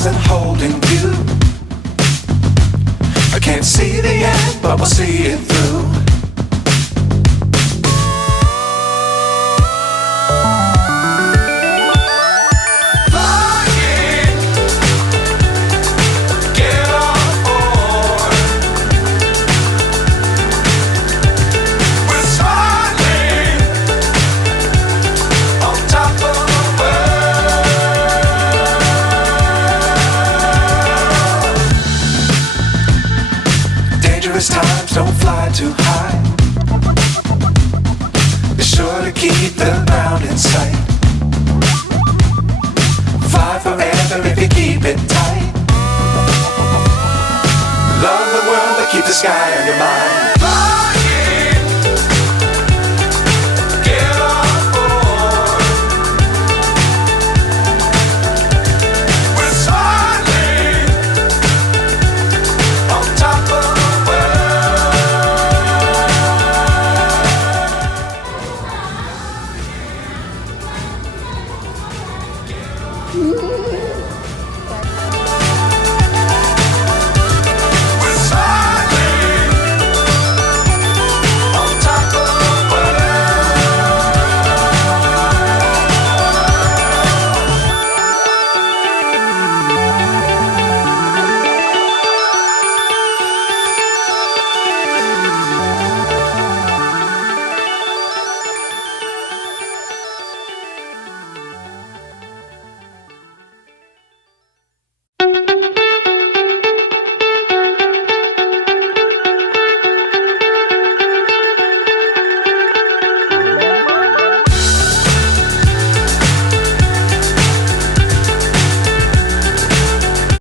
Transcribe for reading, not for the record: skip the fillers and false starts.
stars and holding you. I can't see the end, but we'll see it through. Times don't fly too high. Be sure to keep the ground in sight. Fly forever if you keep it tight. Love the world but keep the sky on your mind.